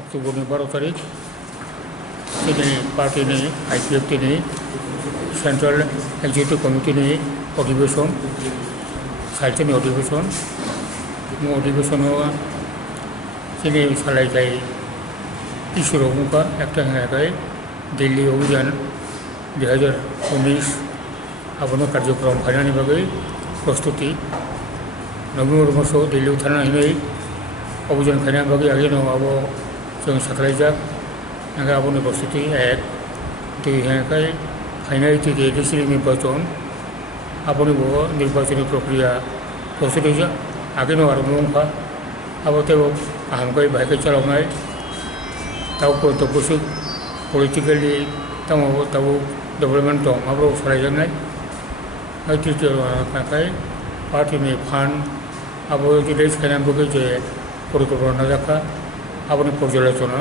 October 12 তারিখ তিনি party নিয়ে আইপিএফটি নিয়ে সেন্ট্রাল এক্সিকিউটিভ কমিটি নিয়ে অধিবেশন সাহিত্যনি অধিবেশন অধিবেশনও তিনি চালাই যায় ঈশ্বর অমুকা একটা এলাকায় দিল্লি অভিযান 2019 আপনার কার্যক্রম ফাইনালি ভাবে প্রস্তুতি নভেম্बर मासाव दिल्लीयाव थानानै अभियान फायनायनि बागै आगेनो आबो जों साख्लायजाक आंहा आबोनि प्रस्तुति एक दुई हेंखाय फाइनाल एडिसि निर्वाचन आबोनि निर्वाचनी प्रक्रिया प्रस्तुति आगेनो आरो मुंखा आबोते आहामखाय बाहायखाय चालावनाय ताव तपसि पलिटिकेलि ताव डेभेलपमेन्ट दं माब्लाबो सालायजानाय तृतीय थाखाय पार्टीनि फान्ड आबो दिल्ली फाइनाल जे परिकल्पना राखा आबोनि पर्यालोचना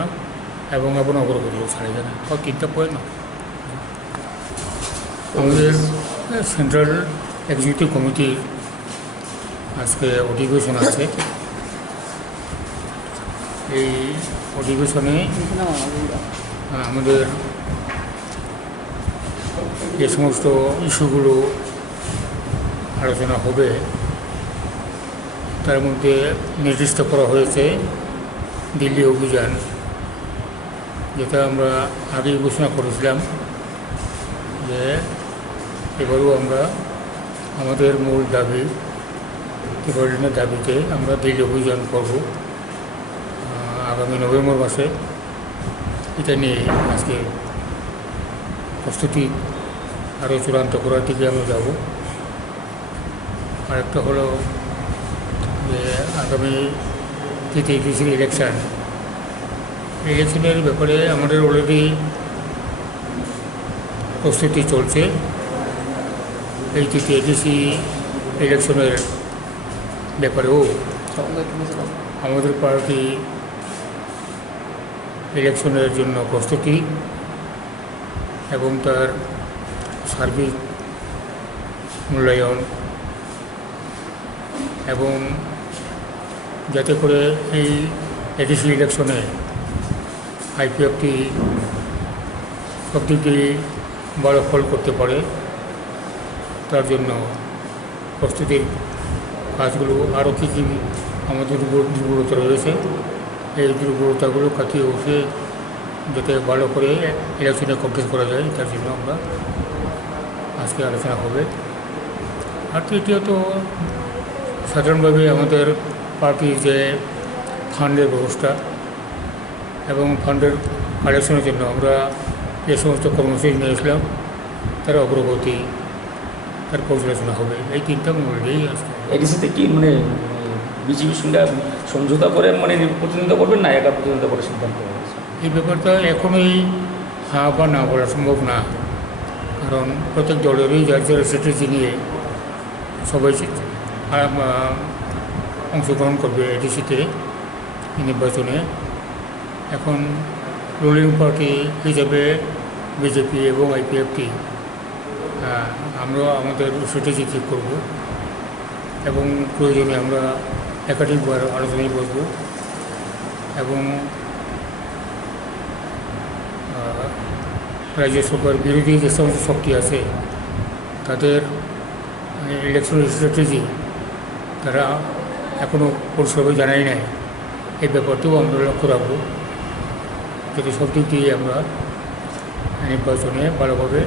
एवं आबोनि अग्रगति सालायजानाय और तीनटा पॉइंट আমাদের সেন্ট্রাল এক্সিকিউটিভ কমিটির আজকে অধিবেশন আছে। এই অধিবেশনে আমাদের যে সমস্ত ইস্যুগুলো আলোচনা হবে তার মধ্যে নির্দিষ্ট করা হয়েছে দিল্লি অভিযান, যেটা আমরা আগেই ঘোষণা করেছিলাম যে এবারও আমরা আমাদের মূল দাবি ত্রিপলিনের দাবিতে আমরা দিল্লি অভিযান করব আগামী নভেম্বর মাসে। এটা নিয়ে আজকে প্রস্তুতি আরও চূড়ান্ত করার দিকে আমরা যাব। আরেকটা হলো যে আগামী তৃতীয় ডিসির ইলেকশনের ব্যাপারে আমাদের অলরেডি প্রস্তুতি চলছে। এই তৃতীয় ডিসি ইলেকশনের ব্যাপারেও আমাদের পার্টি ইলেকশনের জন্য প্রস্তুতি এবং তার সার্বিক মূল্যায়ন এবং যাতে করে এই এডিসি ইলেকশনে আইপিএফটি সব দিক দিয়ে ভালো ফল করতে পারে, তার জন্য প্রস্তুতির কাজগুলো আরও কী কী আমাদের দুর্বলতা রয়েছে এই দুর্বলতাগুলো কাটিয়ে উঠে যাতে ভালো করে ইলেকশনে কমপ্লিট করা যায় তার জন্য আমরা আজকে আলোচনা হবে। আর তৃতীয়ত সাধারণভাবে আমাদের পার্টির যে ফান্ডের ব্যবস্থা এবং ফান্ডের কালেকশনের জন্য আমরা যে সমস্ত কর্মসূচি নিয়েছিলাম তার অগ্রগতি তার পর্যালোচনা হবে। এই তিনটা মূলেই আসবে। এডিসিতে কি মানে বিজেপির সঙ্গে সমঝোতা করে মানে প্রতিদ্বন্দ্বিতা করবেন না একা প্রতিদ্বন্দ্বিতা করে সিদ্ধান্ত? এই ব্যাপারটা এখনই হ্যাঁ বা না বলা সম্ভব না, কারণ প্রত্যেক দলেরই যার যার স্ট্র্যাটেজি নিয়ে সবাই অংশগ্রহণ করবে এডিসিতে নির্বাচনে। এখন রুলিং পার্টি হিসেবে বিজেপি এবং আইপিএফটি আমরা আমাদের স্ট্র্যাটেজি ঠিক করব এবং প্রয়োজনে আমরা একাধিকবার আলোচনায় বসব এবং রাজ্য সরকার বিরোধী যে সমস্ত শক্তি আছে তাদের ইলেকশন স্ট্র্যাটেজি তারা এখনও পরিষ্কারভাবে জানাই নাই। এই ব্যাপারটাও আমরা লক্ষ্য রাখবো যাতে সব দিক দিয়ে আমরা নির্বাচনে ভালোভাবে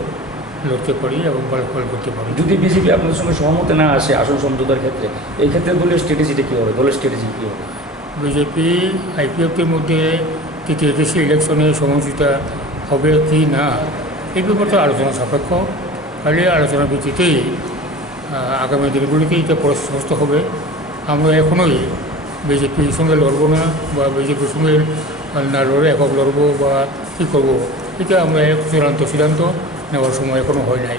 লড়তে পারি এবং ভালো ফল করতে পারি। যদি বিজেপি আপনাদের সঙ্গে সহমত না আসে আসন সমঝোতার ক্ষেত্রে, এই ক্ষেত্রে দলের স্ট্র্যাটেজিটা কী হবে? দলের স্ট্র্যাটেজি কী হবে? বিজেপি আইপিএফটির মধ্যে তৃতীয় দেশে ইলেকশনে সমঝোতা হবে কি না এই ব্যাপারটা আলোচনা সাপেক্ষ। খালি আলোচনার ভিত্তিতেই আগামী দিনগুলিতেই এটা স্পষ্ট হবে। আমরা এখনোই বিজেপির সঙ্গে লড়বো না বা বিজেপির সঙ্গে না লড়ে একক লড়বো বা কী করবো, এটা আমরা চূড়ান্ত সিদ্ধান্ত নেওয়ার সময় এখনও হয় নাই।